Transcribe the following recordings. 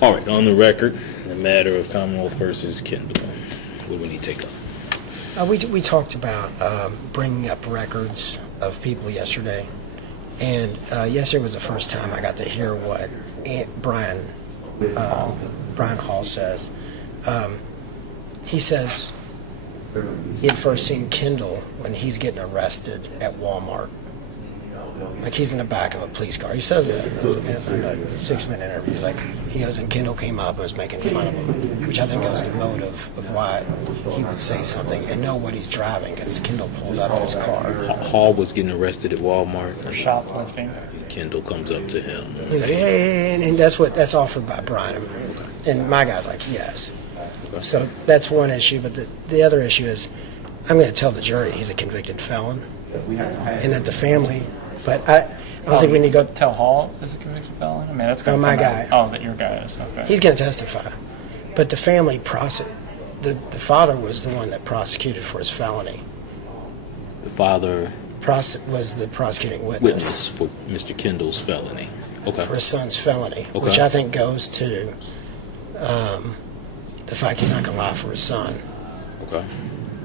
All right, on the record, the matter of Commonwealth versus Kendall. What do we need to take up? We talked about bringing up records of people yesterday, and yesterday was the first time I got to hear what Brian Hall says. He says he had first seen Kendall when he's getting arrested at Walmart. Like he's in the back of a police car. He says that in a 6-minute interview. He's like, he goes, and Kendall came up and was making fun of him, which I think was the motive of why he would say something and know what he's driving, because Kendall pulled up in his car. Hall was getting arrested at Walmart. For shoplifting. Kendall comes up to him. He's like, hey, and that's offered by Brian. And my guy's like, yes. Okay. So that's one issue, but the other issue is I'm going to tell the jury he's a convicted felon and that the family, but I don't think we need to go. Tell Hall is a convicted felon? I mean, that's going to my guy. That your guy is. Okay. He's going to testify. But the family, the father was the one that prosecuted for his felony. The father Was the prosecuting witness for Mr. Kendall's felony. Okay. For his son's felony, Okay. which I think goes to the fact he's not going to lie for his son. Okay.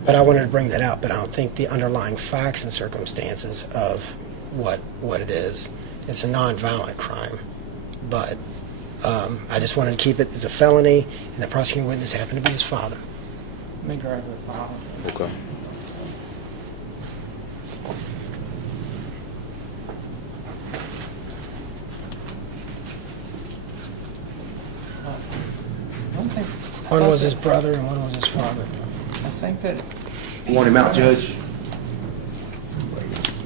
But I wanted to bring that out, but I don't think the underlying facts and circumstances of what it is. It's a nonviolent crime, but I just wanted to keep it as a felony, and the prosecuting witness happened to be his father. Let me drive the father. Okay. One was his brother and one was his father. I think that. Want him out, Judge?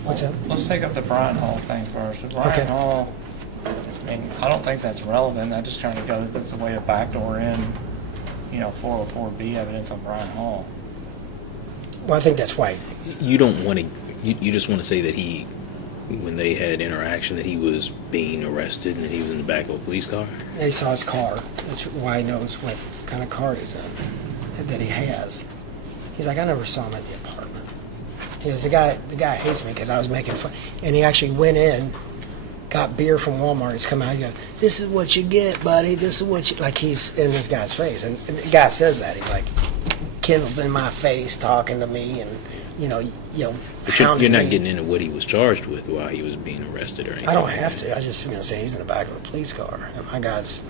What's that? Let's take up the Brian Hall thing first. Brian Okay. Hall, I mean, I don't think that's relevant. I just kind of go, that's a way to backdoor in, 404B evidence on Brian Hall. Well, I think that's why. You don't want to. You just want to say that when they had interaction, that he was being arrested and that he was in the back of a police car. He saw his car. That's why he knows what kind of car he's in, that he has. He's like, I never saw him at the apartment. He goes, the guy hates me because I was making fun. And he actually went in, got beer from Walmart. He's come out. He goes, this is what you get, buddy. This is what you, like he's in this guy's face. And the guy says that. He's like, Kendall's in my face talking to me, and But you're not getting into what he was charged with while he was being arrested or anything. I don't have to. I just say he's in the back of a police car, and my guy's.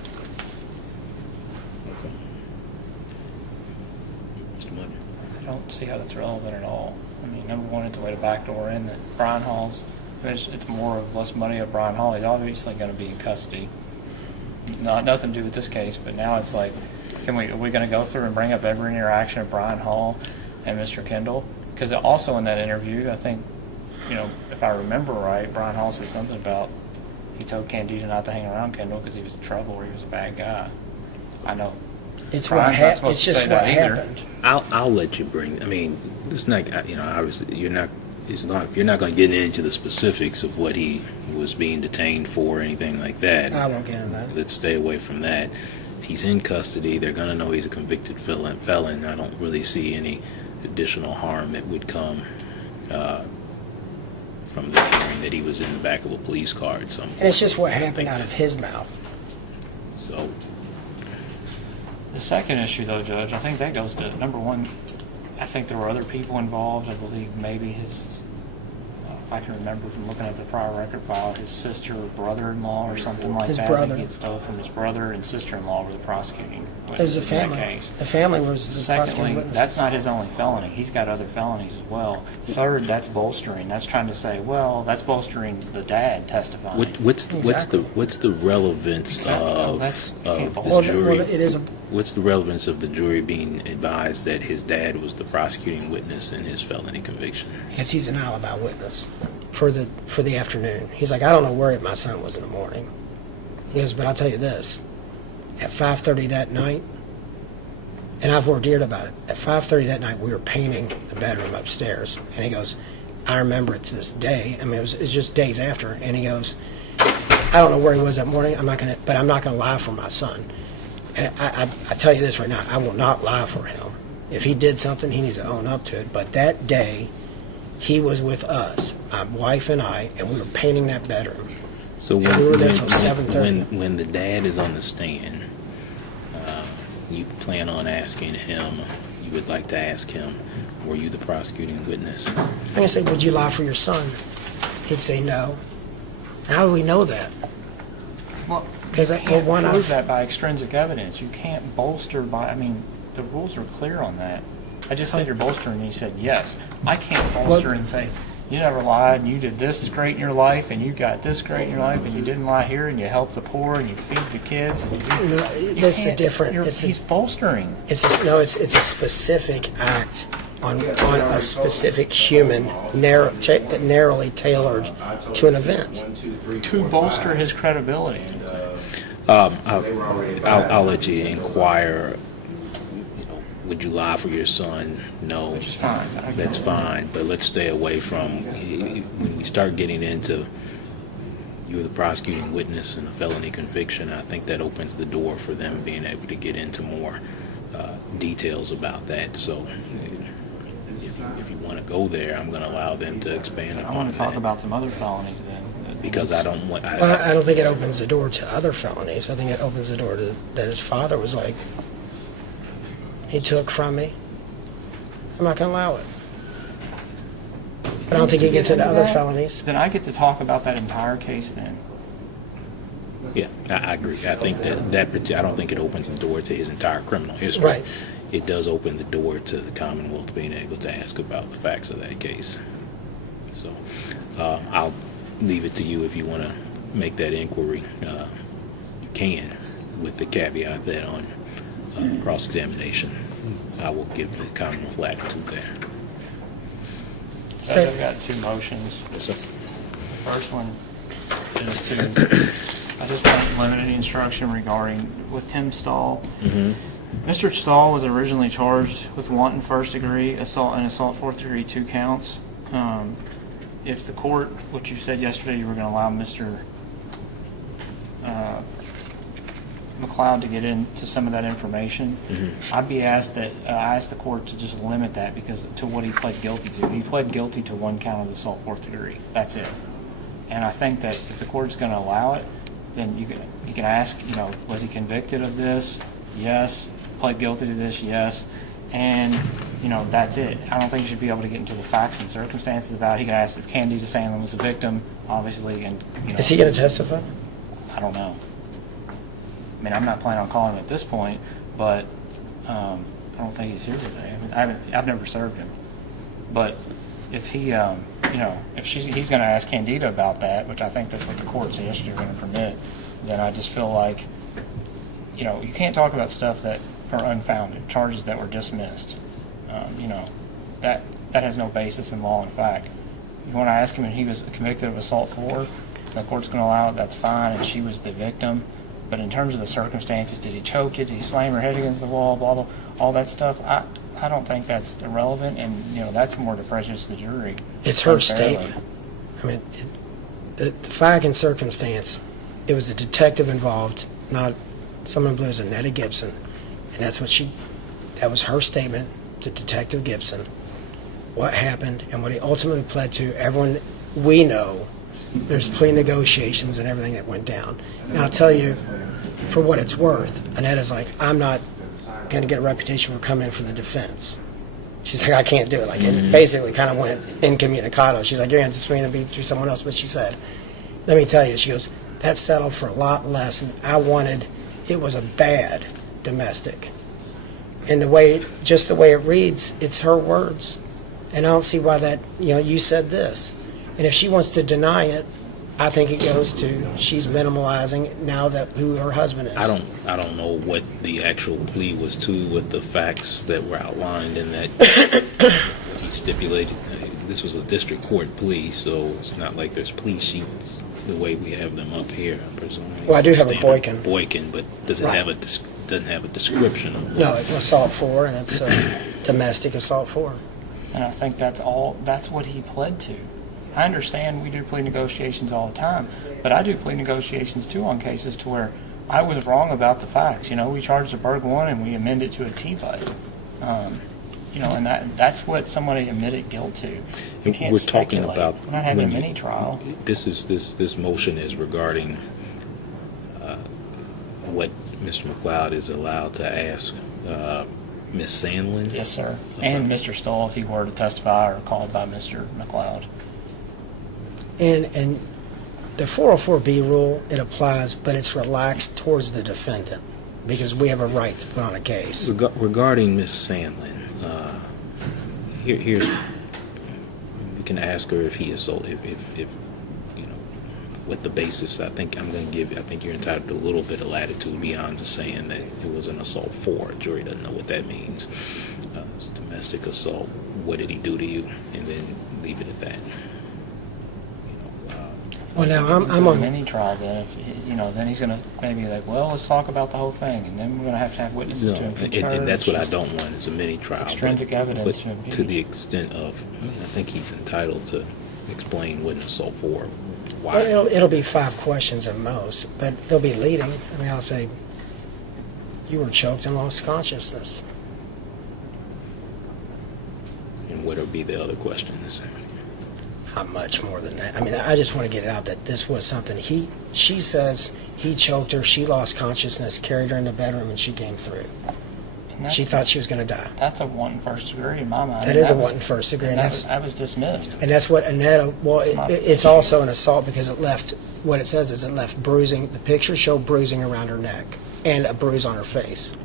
Okay. Mr. Mudge. I don't see how that's relevant at all. I mean, number one, it's a way to backdoor in that Brian Hall's, it's more or less money of Brian Hall. He's obviously going to be in custody. Nothing to do with this case, but now it's like, are we going to go through and bring up every interaction of Brian Hall and Mr. Kendall? Because also in that interview, I think, if I remember right, Brian Hall said something about he told Candida not to hang around Kendall because he was in trouble or he was a bad guy. I know. It's Brian's just what happened. I'll let you bring. I mean, it's not. Obviously, you're not. It's not. You're not going to get into the specifics of what he was being detained for or anything like that. I won't get into that. Let's stay away from that. He's in custody. They're going to know he's a convicted felon. I don't really see any additional harm that would come from the hearing that he was in the back of a police car at some point. And it's just what happened out of his mouth. So The second issue, though, Judge, I think that goes to, number one, I think there were other people involved. I believe maybe his, if I can remember from looking at the prior record file, his sister or brother-in-law or something like His that. brother. He had stolen from his brother and sister-in-law were the prosecuting It was witnesses the in family. that case. The family was the prosecuting Secondly, witnesses. that's not his only felony. He's got other felonies as well. Third, that's bolstering. That's trying to say, well, that's bolstering the dad testifying. what's the relevance Exactly. of the Well, jury? it is a. What's the relevance of the jury being advised that his dad was the prosecuting witness in his felony conviction? Because he's an alibi witness for the afternoon. He's like, I don't know where my son was in the morning. He goes, but I'll tell you this. At 5:30 that night, and I've ordeered about it, at 5:30 that night we were painting the bedroom upstairs. And he goes, I remember it to this day. I mean, it's just days after. And he goes, I don't know where he was that morning. But I'm not going to lie for my son. And I tell you this right now, I will not lie for him. If he did something, he needs to own up to it. But that day, he was with us, my wife and I, and we were painting that bedroom. So And we were there till 7:30. when the dad is on the stand, you plan on asking him, you would like to ask him, were you the prosecuting witness? I'm going to say, would you lie for your son? He'd say no. How do we know that? Well, 'Cause you I- can't well, one, prove I've- that by extrinsic evidence. You can't bolster by, I mean, the rules are clear on that. I just said you're bolstering, and you said yes. I can't bolster and say, you never lied, and you did this great in your life, and you got this great in your life, and you didn't lie here, and you help the poor, and you feed the kids, and you do. No, You that's a can't- different. you're- It's He's bolstering. it's a specific act on a specific human, narrowly tailored to an event. To bolster his credibility. I'll let you inquire, would you lie for your son? No. Which is fine. That's fine, but let's stay away from, when we start getting into, you're the prosecuting witness in a felony conviction, I think that opens the door for them being able to get into more details about that. So if you want to go there, I'm going to allow them to expand upon I want to talk that. about some other felonies then. Because I don't want, Well, I don't think it opens the door to other felonies. I think it opens the door to that his father was like, he took from me. I'm not going to allow it. But I don't think it gets into other felonies. Then I get to talk about that entire case then. yeah, I agree. I think I don't think it opens the door to his entire criminal history. Right. It does open the door to the Commonwealth being able to ask about the facts of that case. So I'll leave it to you if you want to make that inquiry. You can, with the caveat that on cross-examination, I will give the Commonwealth latitude there. Judge, I've got two motions. Yes, sir. First one is to, I just want to limit any instruction regarding, with Tim Stahl. Mr. Stahl was originally charged with wanton first degree assault and assault fourth degree, 2 counts. If the court, which you said yesterday you were going to allow Mr. McLeod to get into some of that information, I'd be asked that, I asked the court to just limit that because to what he pled guilty to. He pled guilty to 1 count of assault fourth degree. That's it. And I think that if the court's going to allow it, then you can ask, was he convicted of this? Yes. Pled guilty to this? Yes. And, that's it. I don't think you should be able to get into the facts and circumstances about it. He can ask if Candida Sandlin was a victim, obviously, and, Is he going to testify? I don't know. I mean, I'm not planning on calling him at this point, but I don't think he's here today. I've never served him. But if he, if he's going to ask Candida about that, which I think that's what the court said yesterday are going to permit, then I just feel like, you can't talk about stuff that are unfounded, charges that were dismissed. That has no basis in law and fact. You want to ask him if he was convicted of assault 4, the court's going to allow it, that's fine, and she was the victim. But in terms of the circumstances, did he choke you? Did he slam her head against the wall? Blah, blah, all that stuff. I don't think that's irrelevant, and that's more to prejudice the jury. It's her unfairly. statement. I mean, the fact and circumstance, it was the detective involved, not someone who believes in Nettie Gibson. And that's what that was her statement to Detective Gibson, what happened and what he ultimately pled to. Everyone, we know there's plea negotiations and everything that went down. Now, I'll tell you, for what it's worth, Annetta's like, I'm not going to get a reputation for coming in for the defense. She's like, I can't do it. Like, it basically kind of went incommunicado. She's like, you're going to have to be through someone else. But she said, let me tell you, she goes, that settled for a lot less. And it was a bad domestic. And just the way it reads, it's her words. And I don't see why that, you said this. And if she wants to deny it, I think it goes to she's minimalizing now that who her husband is. I don't know what the actual plea was to with the facts that were outlined in that he stipulated. This was a district court plea, so it's not like there's plea sheets the way we have them up here. I'm presuming. Well, I do have a Standard Boykin. But does it Right. doesn't have a description of No, it's an assault 4, and it's a domestic assault 4. And I think that's what he pled to. I understand we do plea negotiations all the time, but I do plea negotiations too on cases to where I was wrong about the facts. We charged a Berg 1 and we amended to a T-butt. and that's what somebody admitted guilt to. You can't We're talking speculate. about We're not having a when you- mini trial. This motion is regarding what Mr. McLeod is allowed to ask Ms. Sandlin. Yes, sir. And Mr. Stoll, if he were to testify or called by Mr. McLeod. And the 404B rule, it applies, but it's relaxed towards the defendant because we have a right to put on a case. Regarding Ms. Sandlin, here's you can ask her if he assaulted, if you know what the basis. I think you're entitled to a little bit of latitude beyond just saying that it was an assault for. A jury doesn't know what that means. It's domestic assault. What did he do to you? And then leave it at that. Well, now I'm a on. mini trial. Then, then he's going to maybe like, well, let's talk about the whole thing, and then we're going to have witnesses to impeach her. And that's what I don't want is a mini trial. Extrinsic evidence to but impeach. to the extent of, I think he's entitled to explain what an assault for. Why? Well, it'll be 5 questions at most, but they'll be leading. I mean, I'll say, you were choked and lost consciousness. And what will be the other questions? Not much more than that. I mean, I just want to get it out that this was something she says he choked her, she lost consciousness, carried her in the bedroom, and she came through. She thought she was going to die. That's a wanton first degree in my mind. That is a wanton first degree, and that was dismissed. And that's what Annetta, it's also an assault because it left, what it says is it left bruising, the pictures show bruising around her neck and a bruise on her face.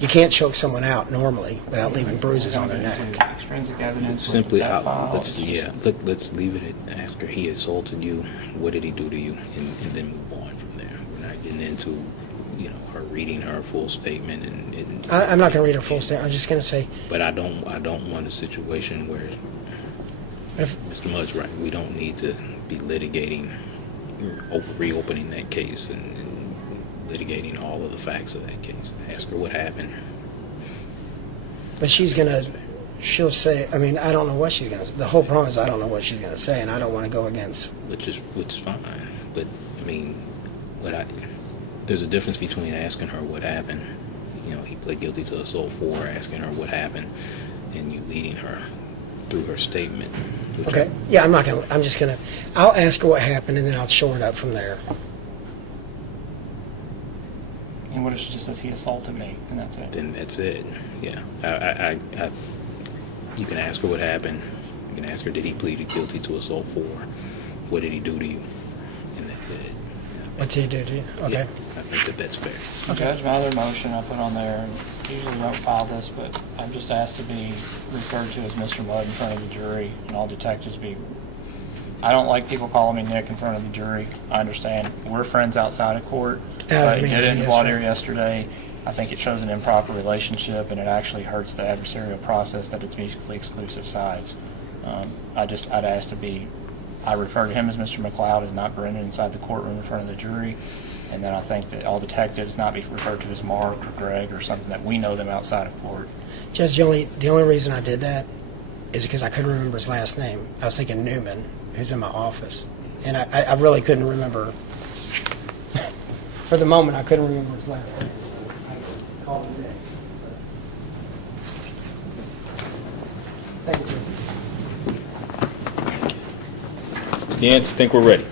You can't choke someone out normally without leaving bruises on their neck. Extrinsic evidence. Simply, let's leave it at ask her. He assaulted you. What did he do to you? And then move on from there. We're not getting into, her reading her full statement and I'm not going to read her full statement. I'm just going to say. But I don't want a situation where Mr. Mudd's right. We don't need to be litigating, reopening that case and litigating all of the facts of that case. Ask her what happened. But she'll say, I mean, I don't know what she's going to say. The whole problem is I don't know what she's going to say, and I don't want to go against. Which is fine. But, I mean, there's a difference between asking her what happened. He pled guilty to assault for asking her what happened and you leading her through her statement. Okay. Yeah, I'll ask her what happened, and then I'll shore it up from there. And what if she just says he assaulted me, and that's it? Then that's it. Yeah. You can ask her what happened. You can ask her, did he plead guilty to assault for? What did he do to you? And that's it. What did he do to you? Okay. Yeah, I think that's fair. Judge, my other motion I put on there, and usually don't file this, but I'm just asked to be referred to as Mr. Mudd in front of the jury, and all detectives be. I don't like people calling me Nick in front of the jury. I understand. We're friends outside of court. But he did it in voir dire yesterday. I think it shows an improper relationship, and it actually hurts the adversarial process that it's mutually exclusive sides. I'd ask to be. I refer to him as Mr. McLeod and not Brendan inside the courtroom in front of the jury. And then I think that all detectives not be referred to as Mark or Greg or something that we know them outside of court. Judge, the only reason I did that is because I couldn't remember his last name. I was thinking Newman, who's in my office. And I really couldn't remember. For the moment, I couldn't remember his last name. So I called him Nick. Thank you, Judge. Yes, I think we're ready.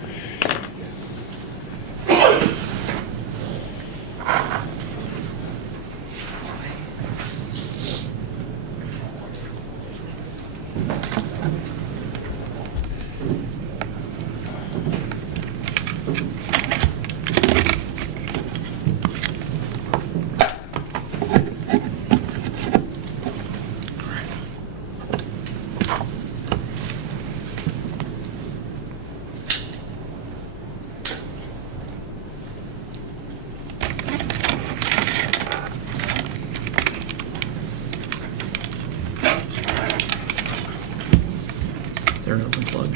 They're open plug.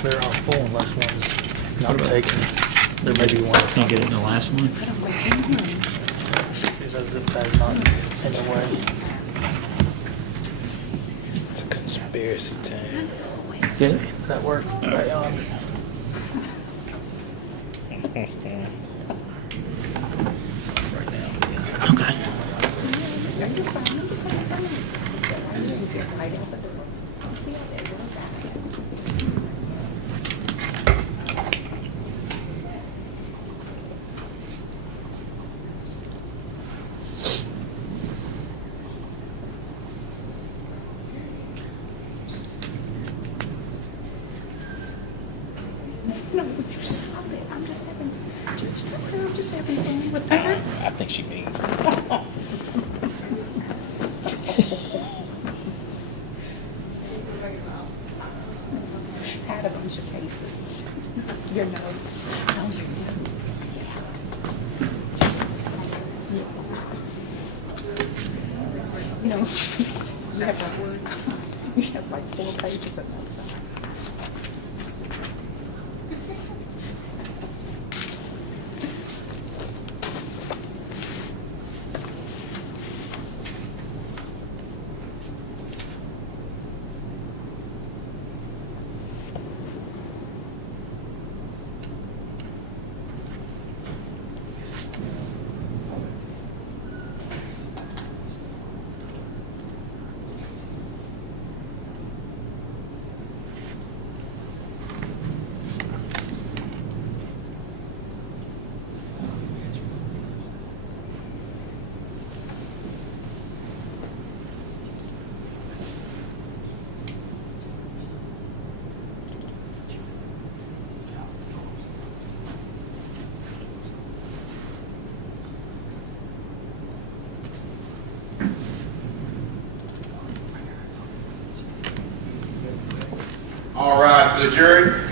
They're all full unless one's not taken. There may be one. Can you get it in the last one? See if a zip bag's not in the way. It's a conspiracy time. Get it? That work? Right on. It's off right now. Okay. you're fine. I'm just having fun. I said, I knew you'd get right out the door. You see how they were back. No, you're stop it. I'm just having, just tell her I'm just having fun with her. I think she means it. Had a bunch of cases. Your notes. Oh, your notes. Yeah. You know, you have like words. You have like 4 pages of notes. All rise for the jury.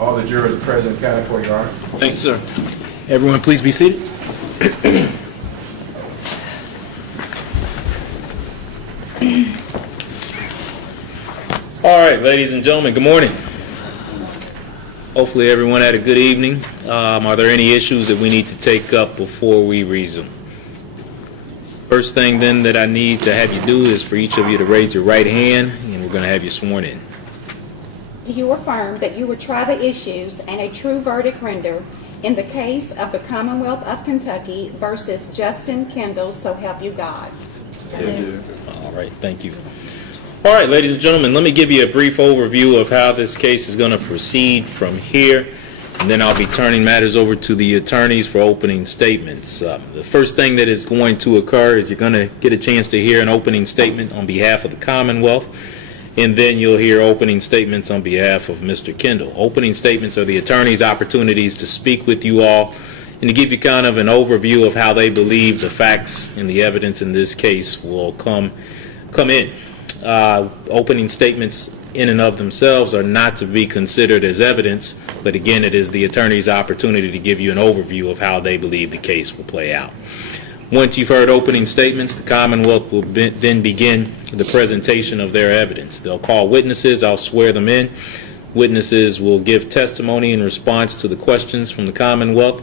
All the jurors present accounted for, Your Honor. Thanks, sir. Everyone, please be seated. All right, ladies and gentlemen, good morning. Hopefully everyone had a good evening. Are there any issues that we need to take up before we resume? First thing then that I need to have you do is for each of you to raise your right hand, and we're going to have you sworn in. Do you affirm that you will try the issues and a true verdict render in the case of the Commonwealth of Kentucky versus Justin Kendall, so help you God? All right, thank you. All right, ladies and gentlemen, let me give you a brief overview of how this case is going to proceed from here, and then I'll be turning matters over to the attorneys for opening statements. The first thing that is going to occur is you're going to get a chance to hear an opening statement on behalf of the Commonwealth, and then you'll hear opening statements on behalf of Mr. Kendall. Opening statements are the attorney's opportunities to speak with you all and to give you kind of an overview of how they believe the facts and the evidence in this case will come in. Opening statements in and of themselves are not to be considered as evidence, but again, it is the attorney's opportunity to give you an overview of how they believe the case will play out. Once you've heard opening statements, the Commonwealth will then begin the presentation of their evidence. They'll call witnesses. I'll swear them in. Witnesses will give testimony in response to the questions from the Commonwealth.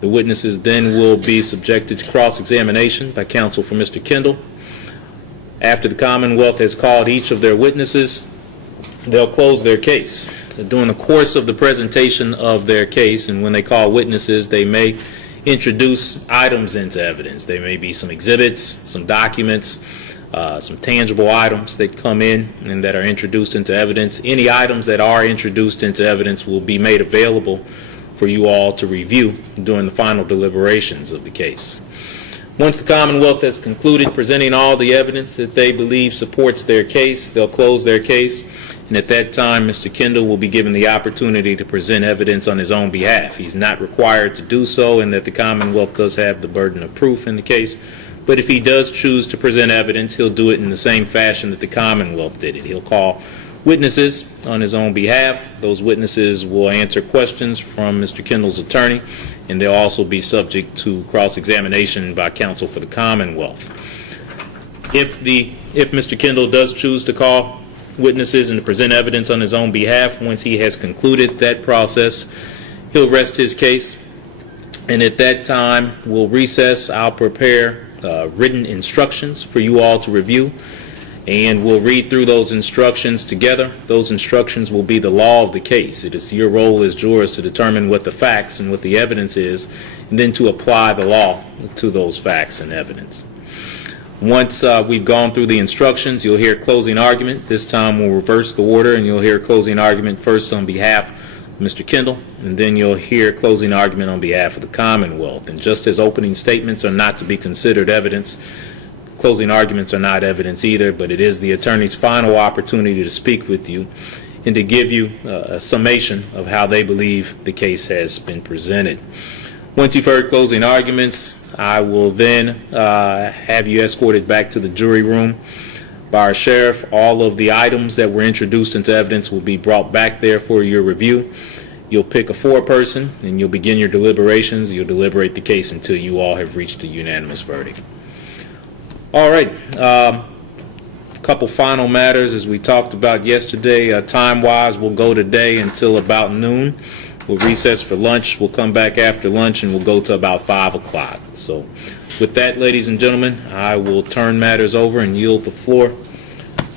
The witnesses then will be subjected to cross-examination by counsel for Mr. Kendall. After the Commonwealth has called each of their witnesses, they'll close their case. During the course of the presentation of their case, and when they call witnesses, they may introduce items into evidence. There may be some exhibits, some documents, some tangible items that come in and that are introduced into evidence. Any items that are introduced into evidence will be made available for you all to review during the final deliberations of the case. Once the Commonwealth has concluded presenting all the evidence that they believe supports their case, they'll close their case, and at that time, Mr. Kendall will be given the opportunity to present evidence on his own behalf. He's not required to do so, and that the Commonwealth does have the burden of proof in the case, but if he does choose to present evidence, he'll do it in the same fashion that the Commonwealth did it. He'll call witnesses on his own behalf. Those witnesses will answer questions from Mr. Kendall's attorney, and they'll also be subject to cross-examination by counsel for the Commonwealth. If Mr. Kendall does choose to call witnesses and to present evidence on his own behalf, once he has concluded that process, he'll rest his case, and at that time we'll recess. I'll prepare written instructions for you all to review, and we'll read through those instructions together. Those instructions will be the law of the case. It is your role as jurors to determine what the facts and what the evidence is, and then to apply the law to those facts and evidence. Once we've gone through the instructions, you'll hear closing argument. This time we'll reverse the order, and you'll hear closing argument first on behalf of Mr. Kendall, and then you'll hear closing argument on behalf of the Commonwealth. And just as opening statements are not to be considered evidence, closing arguments are not evidence either, but it is the attorney's final opportunity to speak with you and to give you a summation of how they believe the case has been presented. Once you've heard closing arguments, I will then have you escorted back to the jury room by our sheriff. All of the items that were introduced into evidence will be brought back there for your review. You'll pick a foreperson, and you'll begin your deliberations. You'll deliberate the case until you all have reached a unanimous verdict. All right. A couple final matters as we talked about yesterday. Time-wise, we'll go today until about noon. We'll recess for lunch. We'll come back after lunch, and we'll go to about 5 o'clock. So with that, ladies and gentlemen, I will turn matters over and yield the floor.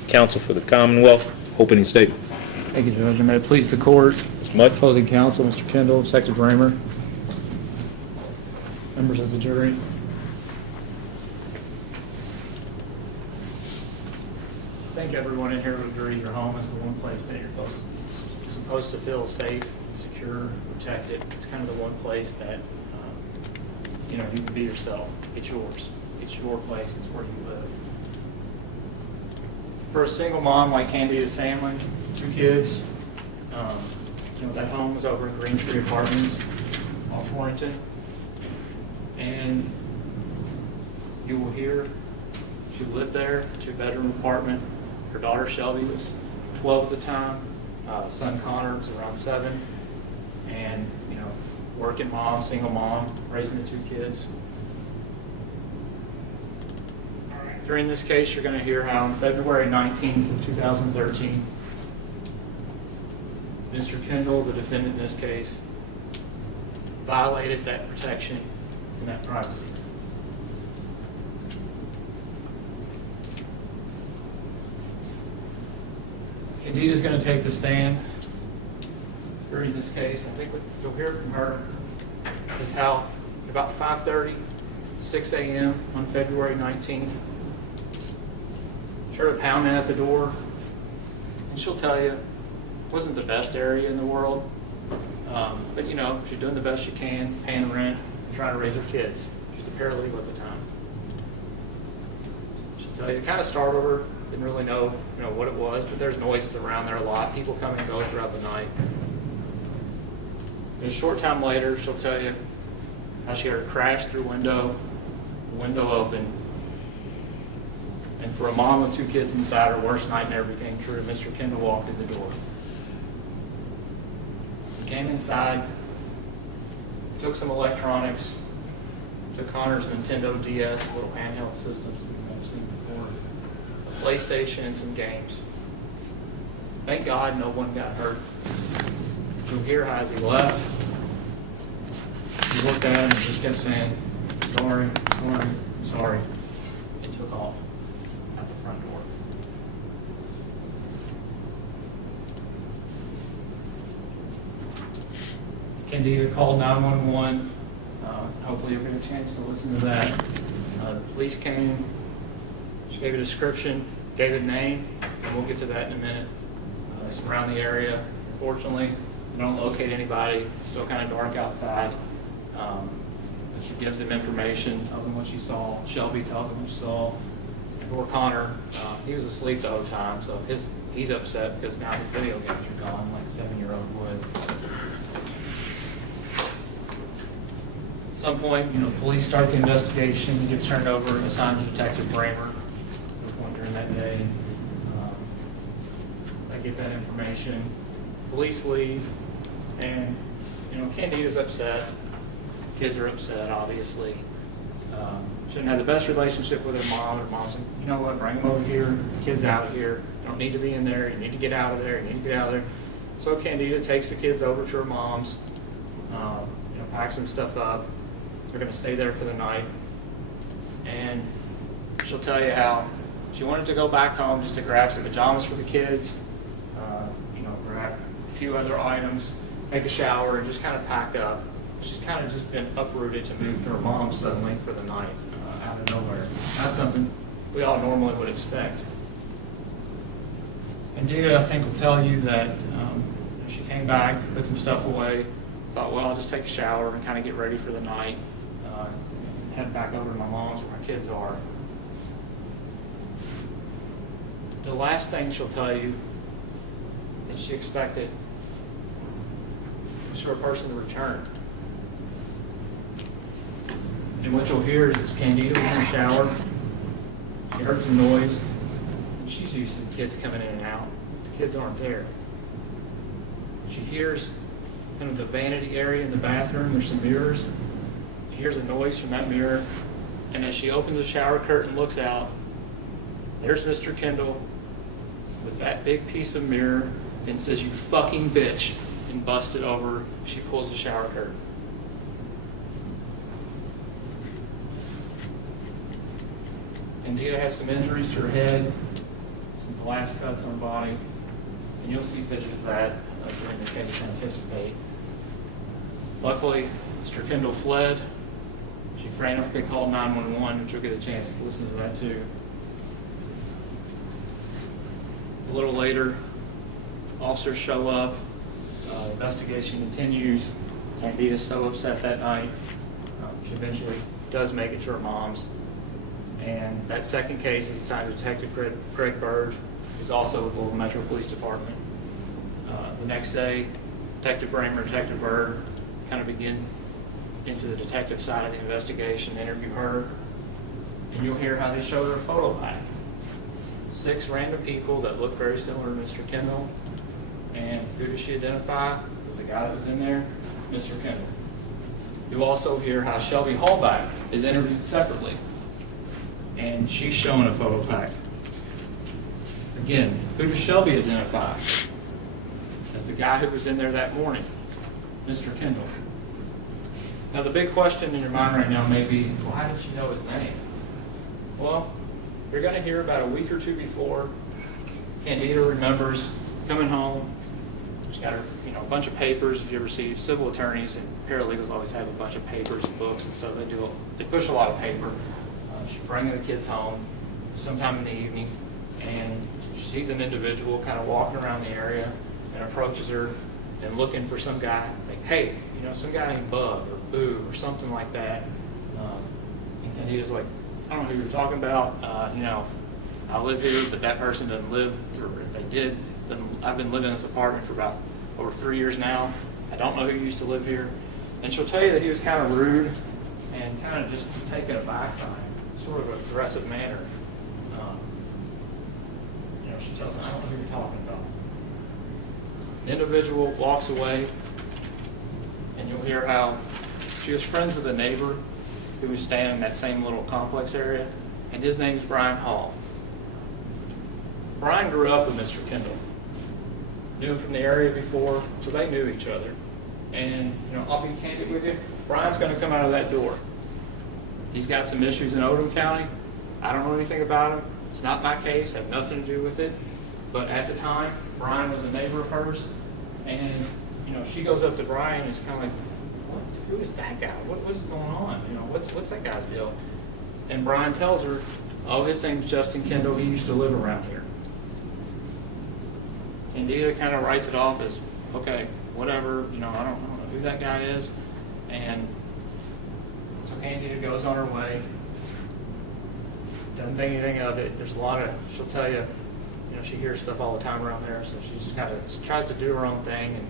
Counsel for the Commonwealth, opening statement. Thank you, Judge. And may it please the court. Ms. Mudd. Closing counsel, Mr. Kendall, Detective Raymer, members of the jury. I think everyone in here would agree your home is the one place that you're supposed to feel safe, secure, protected. It's kind of the one place that you can be yourself. It's yours. It's your place. It's where you live. For a single mom like Candida Sandlin, 2 kids, that home was over in Green Tree Apartments off Warrington, and you will hear she lived there, 2-bedroom apartment. Her daughter Shelby was 12 at the time. Son Connor was around 7, and working mom, single mom, raising the 2 kids. During this case, you're going to hear how on February 19th of 2013, Mr. Kendall, the defendant in this case, violated that protection and that privacy. Candida's going to take the stand during this case. I think what you'll hear from her is how about 5:30, 6 a.m. on February 19th, she heard a pounding at the door, and she'll tell you it wasn't the best area in the world, but she's doing the best she can, paying rent, and trying to raise her kids. She's a paralegal at the time. She'll tell you it kind of startled her. Didn't really know what it was, but there's noises around there a lot. People come and go throughout the night. And a short time later, she'll tell you how she heard a crash through the window open. And for a mom with 2 kids inside, her worst nightmare became true. Mr. Kendall walked through the door. He came inside, took some electronics, took Connor's Nintendo DS, little handheld systems we've never seen before, a PlayStation, and some games. Thank God no one got hurt. You'll hear how as he left, he looked at him and just kept saying, sorry, sorry, sorry, and took off at the front door. Candida called 911. Hopefully you'll get a chance to listen to that. The police came. She gave a description, gave a name, and we'll get to that in a minute. They surround the area. Unfortunately, they don't locate anybody. It's still kind of dark outside. But she gives them information, tells them what she saw. Shelby tells them what she saw. Poor Connor, he was asleep the whole time, so he's upset because now his video games are gone, like a 7-year-old would. At some point, the police start the investigation. He gets turned over and assigned to Detective Raymer at some point during that day. They get that information. Police leave, and, Candida's upset. Kids are upset, obviously. Shouldn't have the best relationship with her mom. Her mom's like, you know what, bring them over here. The kid's out here. You don't need to be in there. You need to get out of there. You need to get out of there. So Candida takes the kids over to her mom's, packs some stuff up. They're going to stay there for the night. And she'll tell you how she wanted to go back home just to grab some pajamas for the kids, grab a few other items, take a shower, and just kind of pack up. She's kind of just been uprooted to move to her mom suddenly for the night, out of nowhere. Not something we all normally would expect. And Candida, I think, will tell you that she came back, put some stuff away, thought, well, I'll just take a shower and kind of get ready for the night, head back over to my mom's where my kids are. The last thing she'll tell you that she expected was for a person to return. And what you'll hear is Candida was in the shower. She heard some noise. She's used to the kids coming in and out. The kids aren't there. She hears kind of the vanity area in the bathroom. There's some mirrors. She hears a noise from that mirror. And as she opens the shower curtain, looks out, there's Mr. Kendall with that big piece of mirror and says, "You fucking bitch," and busted over. She pulls the shower curtain. Candida has some injuries to her head, some glass cuts on her body, and you'll see pictures of that during the case to anticipate. Luckily, Mr. Kendall fled. She frantically called 911, which you'll get a chance to listen to that too. A little later, officers show up. Investigation continues. Candida's so upset that night. She eventually does make it to her mom's. And that second case is assigned to Detective Craig Berg, who's also with Louisville Metro Police Department. The next day, Detective Bramer and Detective Berg kind of begin into the detective side of the investigation, interview her, and you'll hear how they showed her a photo pack. 6 random people that look very similar to Mr. Kendall. And who does she identify as the guy that was in there? Mr. Kendall. You'll also hear how Shelby Hallback is interviewed separately, and she's shown a photo pack. Again, who does Shelby identify as the guy who was in there that morning? Mr. Kendall. Now the big question in your mind right now may be, well, how did she know his name? Well, you're going to hear about a week or two before, Candida remembers coming home. She's got her, a bunch of papers. If you ever see civil attorneys and paralegals, always have a bunch of papers and books, and so they push a lot of paper. She's bringing the kids home sometime in the evening, and she sees an individual kind of walking around the area and approaches her and looking for some guy, like, hey, some guy named Bug or Boo or something like that. And Candida's like, I don't know who you're talking about. I live here, but that person doesn't live, or if they did, I've been living in this apartment for about over 3 years now. I don't know who used to live here. And she'll tell you that he was kind of rude and kind of just taken aback by him, sort of aggressive manner. She tells him, I don't know who you're talking about. The individual walks away, and you'll hear how she was friends with a neighbor who was staying in that same little complex area, and his name's Brian Hall. Brian grew up with Mr. Kendall. Knew him from the area before, so they knew each other. And, I'll be candid with you, Brian's going to come out of that door. He's got some issues in Odom County. I don't know anything about him. It's not my case, had nothing to do with it. But at the time, Brian was a neighbor of hers. And, she goes up to Brian and is kind of like, who is that guy? What's going on? What's that guy's deal? And Brian tells her, oh, his name's Justin Kendall. He used to live around here. Candida kind of writes it off as, okay, whatever, I don't know who that guy is. And so Candida goes on her way. Doesn't think anything of it. There's a lot of, she'll tell you, she hears stuff all the time around there, so she just kind of tries to do her own thing and,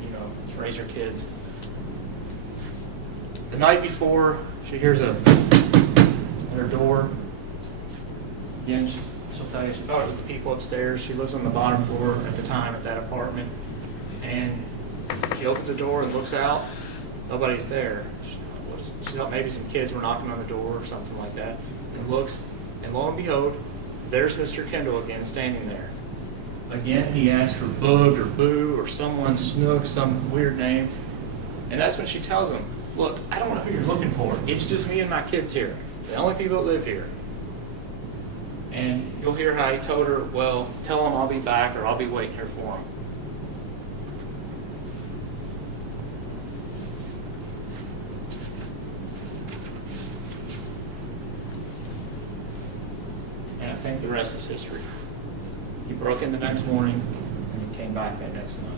raise her kids. The night before, she hears at her door. Again, she's she'll tell you she thought it was the people upstairs. She lives on the bottom floor at the time at that apartment. And she opens the door and looks out. Nobody's there. She thought maybe some kids were knocking on the door or something like that. And looks, and lo and behold, there's Mr. Kendall again standing there. Again, he asked for Bug or Boo or someone Snook, some weird name. And that's when she tells him, look, I don't know who you're looking for. It's just me and my kids here. The only people that live here. And you'll hear how he told her, well, tell them I'll be back or I'll be waiting here for them. And I think the rest is history. He broke in the next morning and he came back that next night.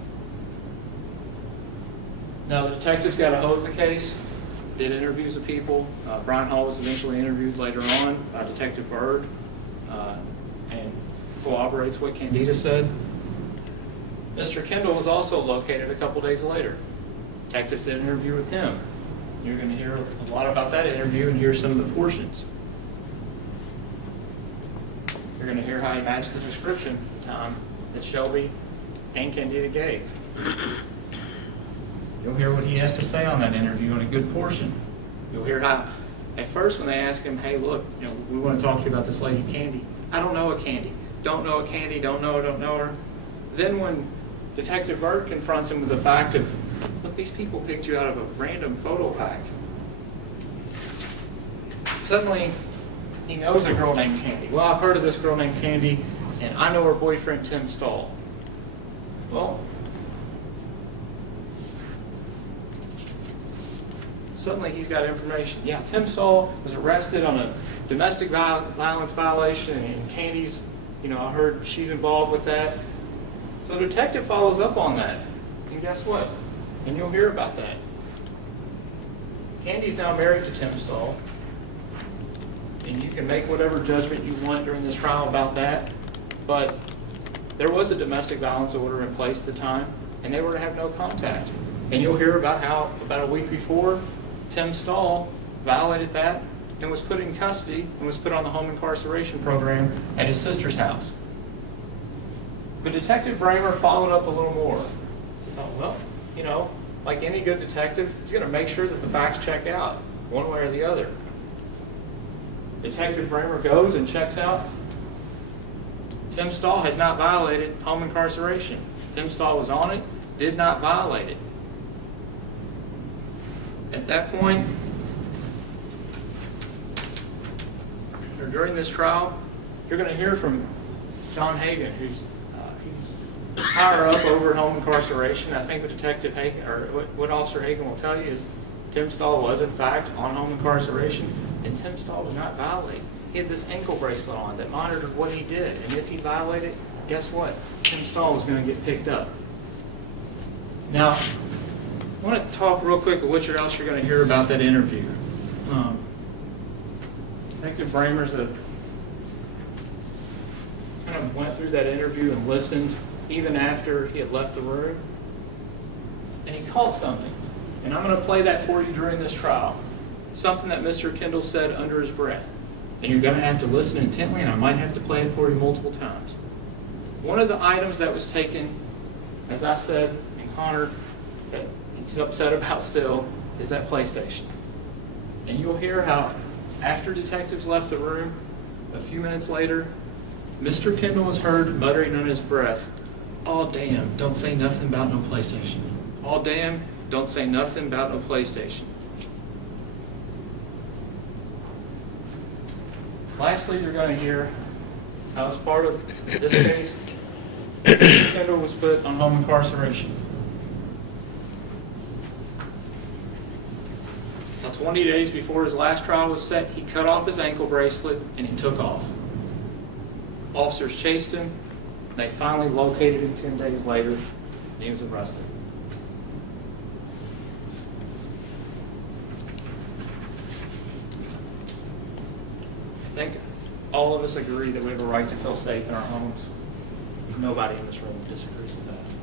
Now, the detectives got a hold of the case, did interviews of people. Brian Hall was eventually interviewed later on by Detective Berg, and corroborates what Candida said. Mr. Kendall was also located a couple days later. Detectives did an interview with him. You're going to hear a lot about that interview and hear some of the portions. You're going to hear how he matched the description at the time that Shelby and Candida gave. You'll hear what he has to say on that interview in a good portion. You'll hear how, at first when they ask him, hey, look, we want to talk to you about this lady Candy. I don't know a Candy. Don't know a Candy. Don't know her. Then when Detective Berg confronts him with the fact of, look, these people picked you out of a random photo pack. Suddenly, he knows a girl named Candy. Well, I've heard of this girl named Candy, and I know her boyfriend, Tim Stahl. Well, suddenly he's got information. Yeah, Tim Stahl was arrested on a domestic violence violation, and Candy's, I heard she's involved with that. So the detective follows up on that. And guess what? And you'll hear about that. Candy's now married to Tim Stahl. And you can make whatever judgment you want during this trial about that. But there was a domestic violence order in place at the time, and they were to have no contact. And you'll hear about how, about a week before, Tim Stahl violated that and was put in custody and was put on the home incarceration program at his sister's house. But Detective Bramer followed up a little more. He thought, well, like any good detective, he's going to make sure that the facts check out, one way or the other. Detective Bramer goes and checks out. Tim Stahl has not violated home incarceration. Tim Stahl was on it, did not violate it. At that point, or during this trial, you're going to hear from John Hagan, who's he's higher up over at home incarceration. I think what Detective Hagan, or what Officer Hagan will tell you is Tim Stahl was in fact on home incarceration, and Tim Stahl did not violate. He had this ankle bracelet on that monitored what he did, and if he violated, guess what? Tim Stahl was going to get picked up. Now, I want to talk real quick of what else you're going to hear about that interview. Detective Bramer's kind of went through that interview and listened even after he had left the room, and he caught something. And I'm going to play that for you during this trial. Something that Mr. Kendall said under his breath. And you're going to have to listen intently, and I might have to play it for you multiple times. One of the items that was taken, as I said, and Connor, that he's upset about still, is that PlayStation. And you'll hear how, after detectives left the room, a few minutes later, Mr. Kendall was heard muttering under his breath, "Oh, damn, don't say nothing about no PlayStation. Oh, damn, don't say nothing about no PlayStation." Lastly, you're going to hear how, as part of this case, Mr. Kendall was put on home incarceration. Now, 20 days before his last trial was set, he cut off his ankle bracelet and he took off. Officers chased him. They finally located him 10 days later, and he was arrested. I think all of us agree that we have a right to feel safe in our homes. Nobody in this room disagrees with that.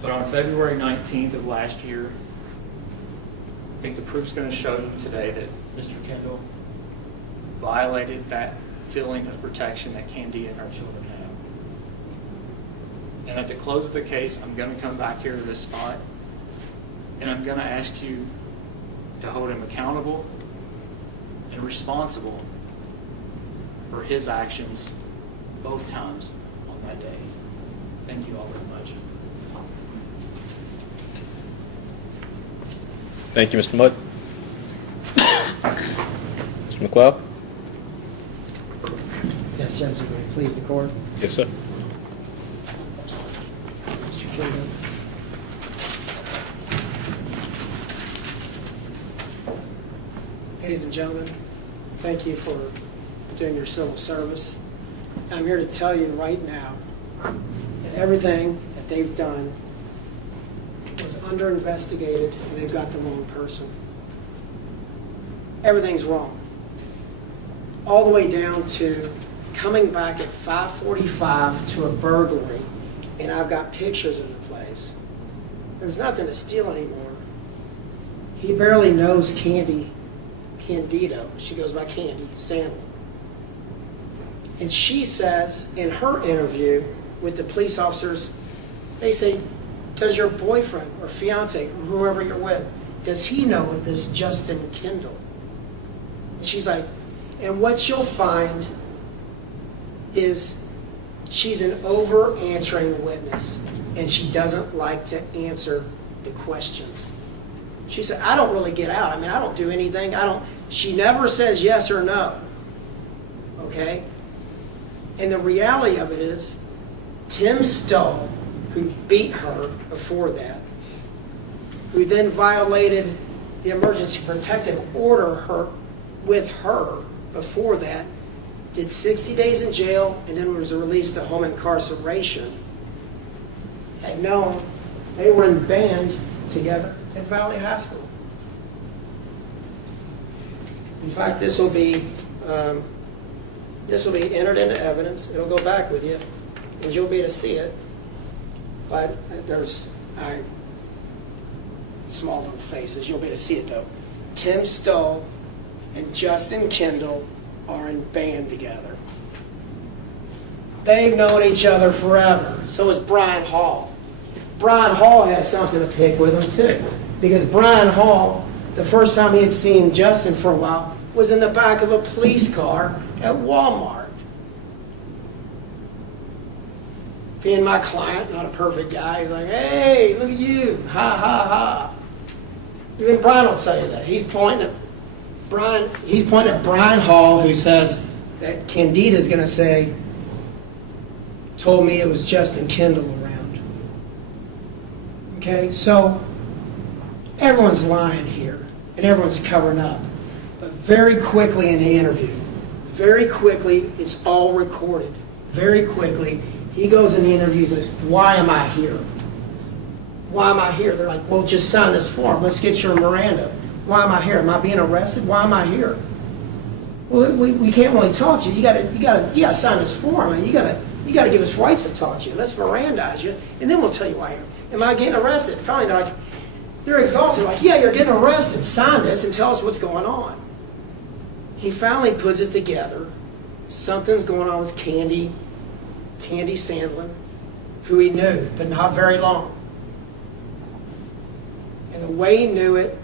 But on February 19th of last year, I think the proof's going to show you today that Mr. Kendall violated that feeling of protection that Candida and our children have. And at the close of the case, I'm going to come back here to this spot, and I'm going to ask you to hold him accountable and responsible for his actions both times on that day. Thank you all very much. Thank you, Mr. Mudd. Mr. McLeod? Yes, Judge, will you please the court? Yes, sir. Mr. Kendall. Ladies and gentlemen, thank you for doing your civil service. I'm here to tell you right now that everything that they've done was under investigated and they've got the wrong person. Everything's wrong. All the way down to coming back at 5:45 to a burglary, and I've got pictures of the place. There's nothing to steal anymore. He barely knows Candida. She goes by Candida Sandlin. And she says in her interview with the police officers, they say, does your boyfriend or fiance or whoever you're with, does he know this Justin Kendall? And she's like, and what you'll find is she's an over-answering witness, and she doesn't like to answer the questions. She said, I don't really get out. I mean, I don't do anything. She never says yes or no. Okay? And the reality of it is, Tim Stoll, who beat her before that, who then violated the emergency protective order with her before that, did 60 days in jail and then was released to home incarceration, had known they were in band together at Valley High School. In fact, this will be entered into evidence. It'll go back with you, and you'll be able to see it. But there's small little faces. You'll be able to see it though. Tim Stoll and Justin Kendall are in band together. They've known each other forever. So is Brian Hall. Brian Hall has something to pick with him too, because Brian Hall, the first time he had seen Justin for a while, was in the back of a police car at Walmart. Being my client, not a perfect guy, he's like, hey, look at you, ha, ha, ha. Even Brian will tell you that. He's pointing at Brian Hall, who says that Candida's going to say, told me it was Justin Kendall around. Okay, so everyone's lying here, and everyone's covering up. But very quickly in the interview, very quickly, it's all recorded. Very quickly, he goes in the interview and says, why am I here? Why am I here? They're like, well, just sign this form. Let's get your Miranda. Why am I here? Am I being arrested? Why am I here? Well, we can't really talk to you. You gotta sign this form, and you gotta give us rights to talk to you. Let's Mirandize you, and then we'll tell you why you're here. Am I getting arrested? Finally, they're exhausted. Like, yeah, you're getting arrested. Sign this and tell us what's going on. He finally puts it together. Something's going on with Candida Sandlin, who he knew, but not very long. And the way he knew it,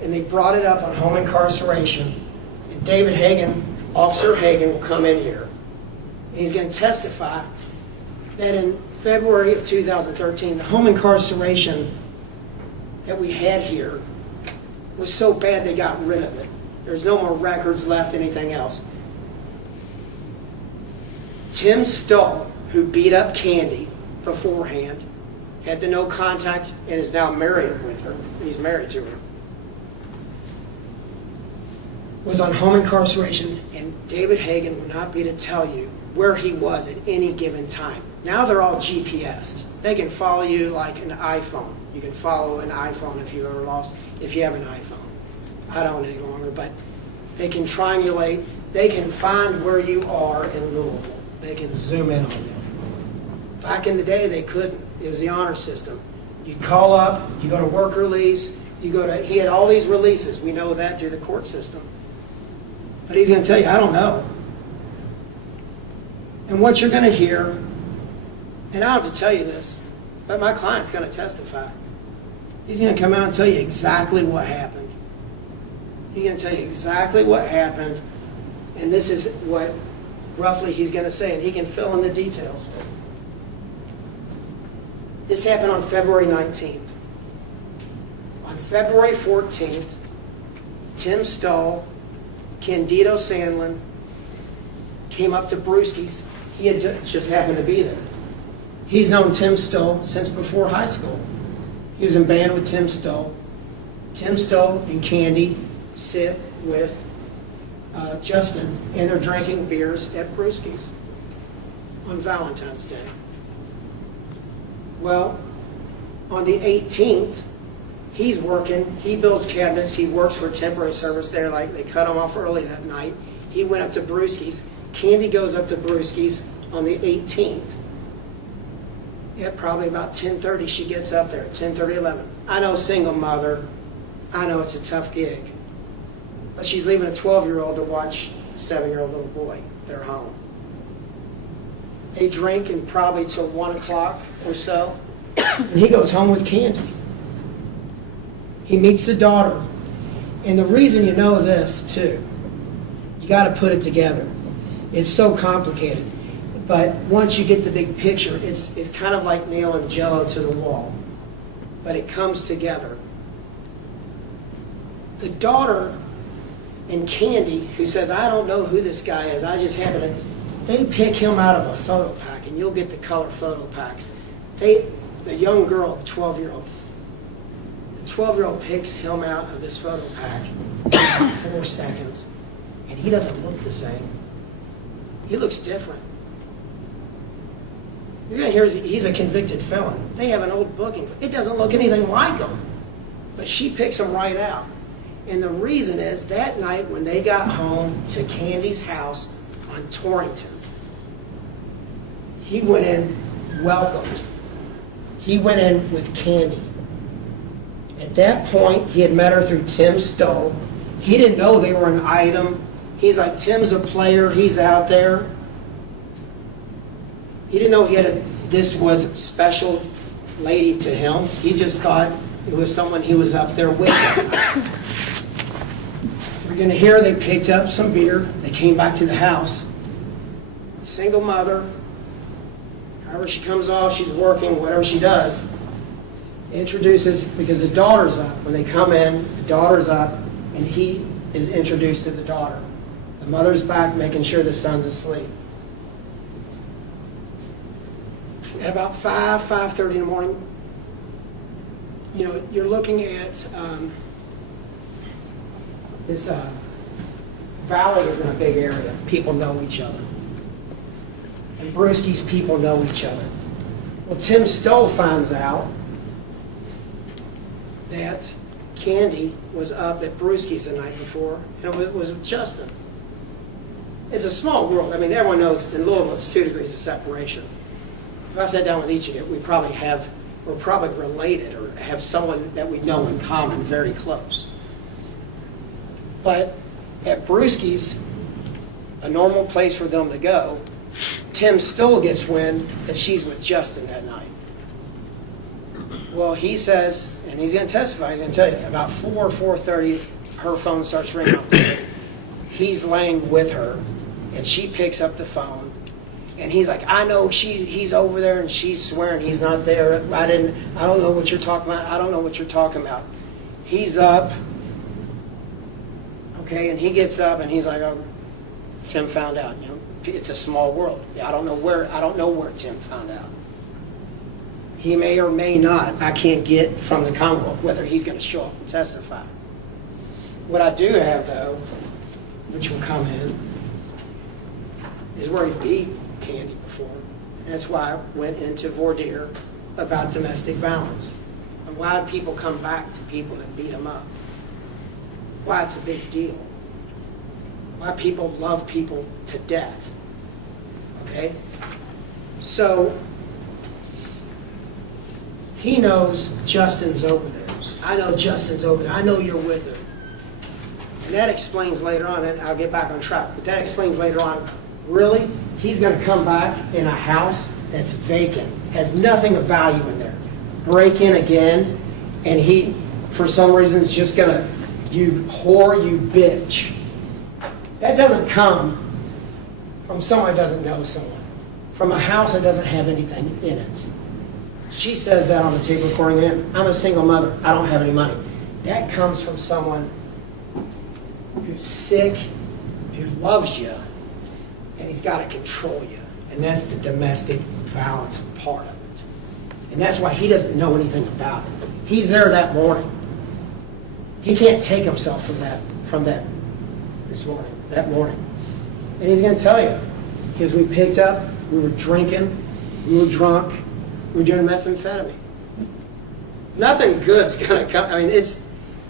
and they brought it up on home incarceration, and David Hagan, Officer Hagan, will come in here. And he's going to testify that in February of 2013, the home incarceration that we had here was so bad they got rid of it. There's no more records left, anything else. Tim Stoll, who beat up Candy beforehand, had the no contact and is now married with her. He's married to her. Was on home incarceration, and David Hagan would not be to tell you where he was at any given time. Now they're all GPSed. They can follow you like an iPhone. You can follow an iPhone if you ever lost, if you have an iPhone. I don't any longer, but they can triangulate. They can find where you are in Louisville. They can zoom in on you. Back in the day, they couldn't. It was the honor system. You'd call up, you go to work release, he had all these releases. We know that through the court system. But he's going to tell you, I don't know. And what you're going to hear, and I have to tell you this, but my client's going to testify. He's going to come out and tell you exactly what happened. He's going to tell you exactly what happened, and this is what roughly he's going to say, and he can fill in the details. This happened on February 19th. On February 14th, Tim Stoll, Candida Sandlin, came up to Brewski's. He had just happened to be there. He's known Tim Stoll since before high school. He was in band with Tim Stoll. Tim Stoll and Candy sit with Justin, and they're drinking beers at Brewski's on Valentine's Day. Well, on the 18th, he's working. He builds cabinets. He works for temporary service there. Like, they cut him off early that night. He went up to Brewski's. Candy goes up to Brewski's on the 18th. At probably about 10:30, she gets up there, 10:30, 11. I know, single mother. I know it's a tough gig. But she's leaving a 12-year-old to watch a 7-year-old little boy. They're home. They drink and probably till 1 o'clock or so. And he goes home with Candy. He meets the daughter. And the reason you know this, too, you got to put it together. It's so complicated. But once you get the big picture, it's kind of like nailing Jell-O to the wall. But it comes together. The daughter and Candy, who says, I don't know who this guy is, I just happen to, they pick him out of a photo pack, and you'll get the color photo packs. The young girl, the 12-year-old, the 12-year-old picks him out of this photo pack in 4 seconds, and he doesn't look the same. He looks different. You're going to hear he's a convicted felon. They have an old booking. It doesn't look anything like him, but she picks him right out. And the reason is that night when they got home to Candy's house on Torrington, he went in welcomed. He went in with Candy. At that point, he had met her through Tim Stoll. He didn't know they were an item. He's like, Tim's a player. He's out there. He didn't know this was a special lady to him. He just thought it was someone he was up there with that night. We're going to hear they picked up some beer. They came back to the house. Single mother, however she comes off, she's working, whatever she does, introduces, because the daughter's up. When they come in, the daughter's up, and he is introduced to the daughter. The mother's back making sure the son's asleep. At about 5:30 in the morning, you're looking at this valley isn't a big area. People know each other. And Brewski's people know each other. Well, Tim Stoll finds out that Candy was up at Brewski's the night before, and it was with Justin. It's a small world. I mean, everyone knows in Louisville it's 2 degrees of separation. If I sat down with each of you, we're probably related or have someone that we know in common very close. But at Brewski's, a normal place for them to go, Tim Stoll gets wind that she's with Justin that night. Well, he says, and he's going to testify, he's going to tell you, about 4:30, her phone starts ringing off the hook. He's laying with her, and she picks up the phone. And he's like, I know he's over there, and she's swearing he's not there. I don't know what you're talking about. I don't know what you're talking about. He's up. Okay, and he gets up, and he's like, oh, Tim found out. It's a small world. I don't know where Tim found out. He may or may not. I can't get from the Commonwealth whether he's going to show up and testify. What I do have, though, which will come in, is where he beat Candy before. And that's why I went into voir dire about domestic violence and why people come back to people that beat them up. Why it's a big deal. Why people love people to death. Okay? So, he knows Justin's over there. I know Justin's over there. I know you're with her. And that explains later on, and I'll get back on track, but that explains later on Really? He's going to come back in a house that's vacant, has nothing of value in there, break in again, and he, for some reason, is just going to, you whore, you bitch. That doesn't come from someone who doesn't know someone, from a house that doesn't have anything in it. She says that on the tape recording, and I'm a single mother, I don't have any money. That comes from someone who's sick, who loves you, and he's got to control you. And that's the domestic violence part of it. And that's why he doesn't know anything about it. He's there that morning. He can't take himself from that morning. And he's going to tell you, because we picked up, we were drinking, we were drunk, we were doing methamphetamine. Nothing good's going to come. I mean,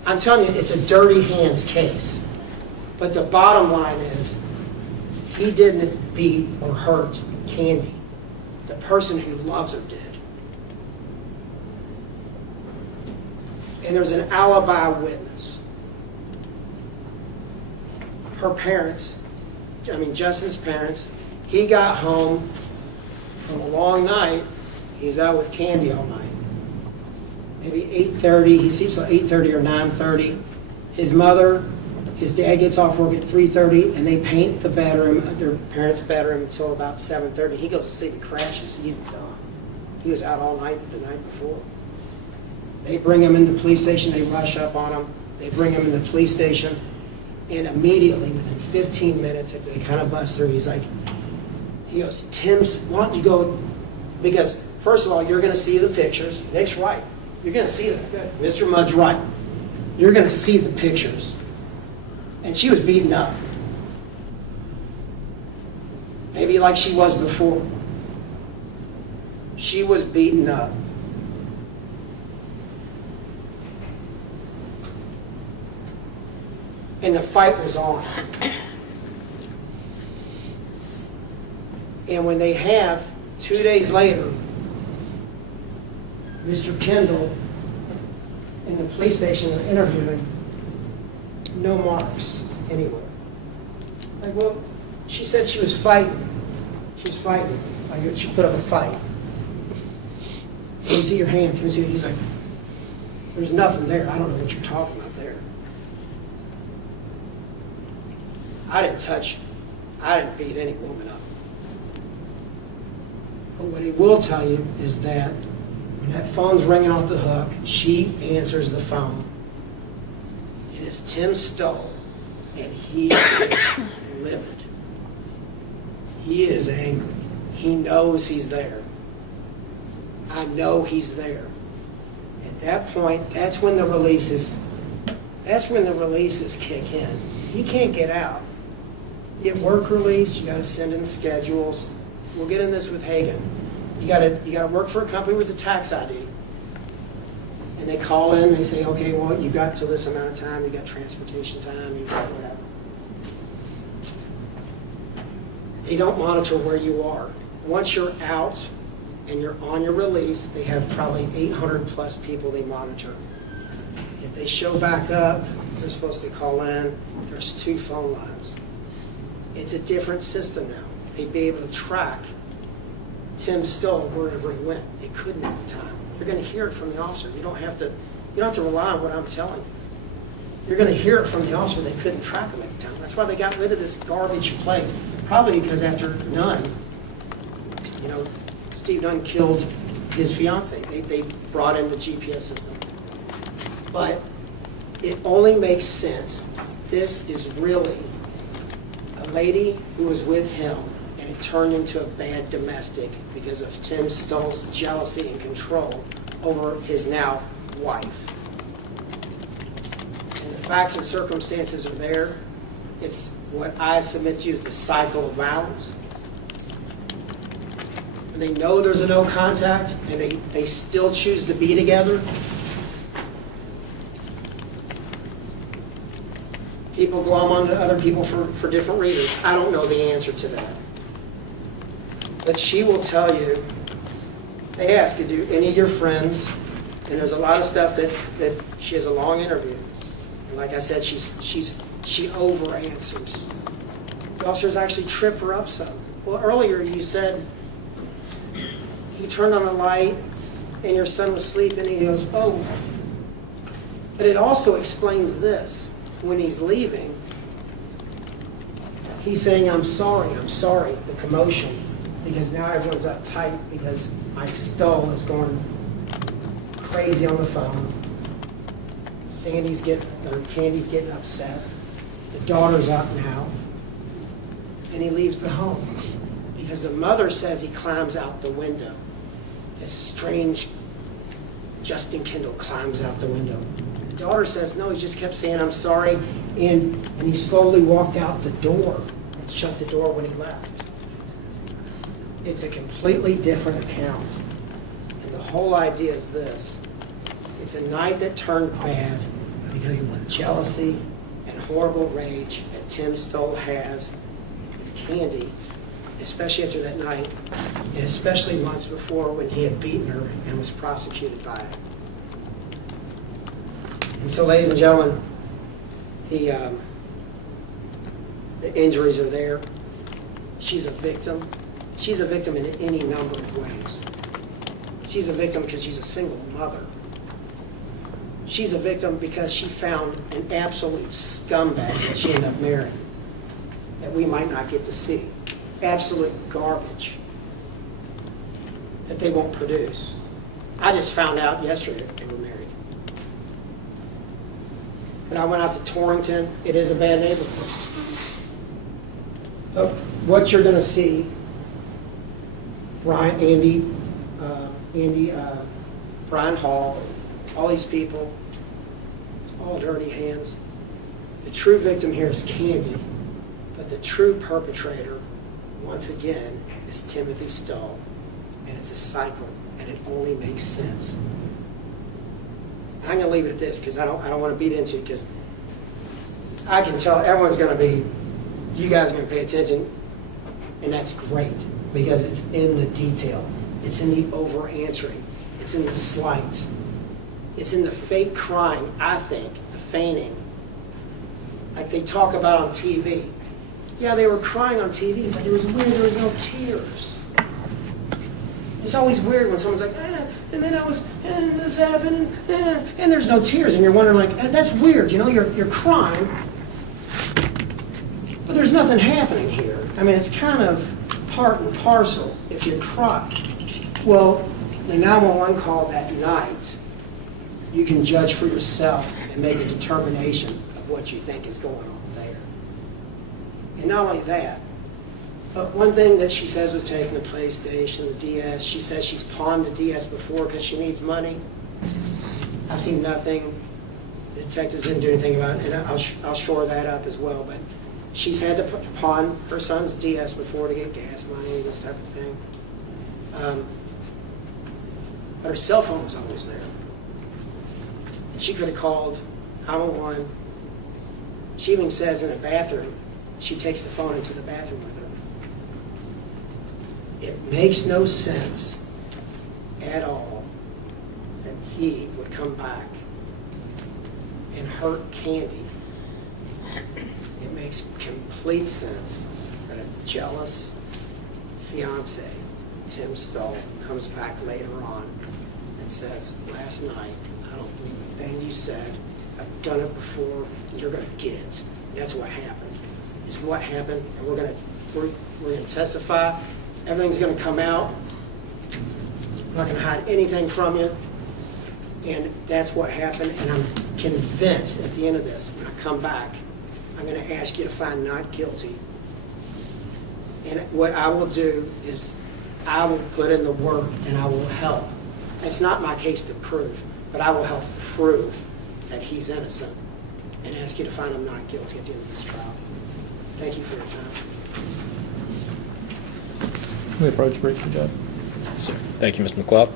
I'm telling you, it's a dirty hands case. But the bottom line is, he didn't beat or hurt Candy. The person who loves her did. And there's an alibi witness. Her parents, Justin's parents, he got home from a long night. He's out with Candy all night. Maybe 8:30, he sleeps like 8:30 or 9:30. His mother, his dad gets off work at 3:30, and they paint the bedroom, their parents' bedroom, until about 7:30. He goes to sleep and crashes. He's done. He was out all night the night before. They bring him into the police station. They rush up on him. They bring him into the police station, and immediately, within 15 minutes, after they kind of bust through, he goes, Tim's, why don't you go, because first of all, you're going to see the pictures. Nick's right. You're going to see them. Mr. Mudd's right. You're going to see the pictures. And she was beaten up. Maybe like she was before. She was beaten up. And the fight was on. And when they have, 2 days later, Mr. Kendall in the police station they're interviewing, no marks anywhere. Like, well, she said she was fighting. She was fighting. Like, she put up a fight. Can you see your hands? Can you see? He's like, there's nothing there. I don't know what you're talking about there. I didn't beat any woman up. But what he will tell you is that when that phone's ringing off the hook, she answers the phone. It is Tim Stoll, and he is livid. He is angry. He knows he's there. I know he's there. At that point, that's when the releases kick in. He can't get out. You get work release, you got to send in schedules. We'll get in this with Hagen. You got to work for a company with a tax ID. And they call in, they say, okay, well, you got till this amount of time, you got transportation time, you got whatever. They don't monitor where you are. Once you're out and you're on your release, they have probably 800 plus people they monitor. If they show back up, they're supposed to call in. There's 2 phone lines. It's a different system now. They'd be able to track Tim Stoll wherever he went. They couldn't at the time. You're going to hear it from the officer. You don't have to rely on what I'm telling you. You're going to hear it from the officer. They couldn't track him at the time. That's why they got rid of this garbage place. Probably because after Nunn, Steve Nunn killed his fiance. They brought in the GPS system. But it only makes sense. This is really a lady who was with him, and it turned into a bad domestic because of Tim Stoll's jealousy and control over his now wife. And the facts and circumstances are there. It's what I submit to you as the cycle of violence. And they know there's a no contact, and they still choose to be together. People glom onto other people for different reasons. I don't know the answer to that. But she will tell you, they ask you, do any of your friends, and there's a lot of stuff that she has a long interview. And like I said, she over answers. officers actually trip her up some. Well, earlier you said you turned on a light and your son was sleeping and he goes, oh. But it also explains this. When he's leaving, he's saying, I'm sorry, the commotion. Because now everyone's uptight because Mike Stoll is going crazy on the phone. Candy's getting upset. The daughter's up now. And he leaves the home. Because the mother says he climbs out the window. This strange Justin Kendall climbs out the window. The daughter says, no, he just kept saying, I'm sorry. And he slowly walked out the door and shut the door when he left. It's a completely different account. And the whole idea is this. It's a night that turned bad because of the jealousy and horrible rage that Tim Stoll has with Candy, especially after that night, and especially months before when he had beaten her and was prosecuted by it. And so, ladies and gentlemen, the injuries are there. She's a victim. She's a victim in any number of ways. She's a victim because she's a single mother. She's a victim because she found an absolute scumbag that she ended up marrying that we might not get to see. Absolute garbage that they won't produce. I just found out yesterday that they were married. But I went out to Torrington. It is a bad neighborhood. But what you're going to see, Brian, Brian Hall, all these people, it's all dirty hands. The true victim here is Candy, but the true perpetrator, once again, is Timothy Stoll. And it's a cycle, and it only makes sense. I'm going to leave it at this because I don't want to beat into it because I can tell everyone's going to be, you guys are going to pay attention, and that's great because it's in the detail. It's in the over-answering. It's in the slight. It's in the fake crying, I think, the feigning. Like they talk about on TV. Yeah, they were crying on TV, but it was weird. There was no tears. It's always weird when someone's like, and then and this happened, and there's no tears, and you're wondering like, that's weird. You know, you're crying, but there's nothing happening here. I mean, it's kind of part and parcel if you cry. Well, the 911 call that night, you can judge for yourself and make a determination of what you think is going on there. And not only that, but one thing that she says was taking the PlayStation, the DS. She says she's pawned the DS before because she needs money. I've seen nothing. The detectives didn't do anything about it, and I'll shore that up as well. But she's had to pawn her son's DS before to get gas money and this type of thing. But her cell phone was always there. And she could have called 911. She even says in the bathroom, she takes the phone into the bathroom with her. It makes no sense at all that he would come back and hurt Candy. It makes complete sense that a jealous fiance, Tim Stoll, comes back later on and says, last night, I don't believe a thing you said. I've done it before, and you're going to get it. And that's what happened. It's what happened, and we're going to testify. Everything's going to come out. I'm not going to hide anything from you. And that's what happened, and I'm convinced at the end of this, when I come back, I'm going to ask you to find not guilty. And what I will do is I will put in the work and I will help. It's not my case to prove, but I will help prove that he's innocent and ask you to find him not guilty at the end of this trial. Thank you for your time. We approach briefly, Judge. Yes, sir. Thank you, Mr. McLeod.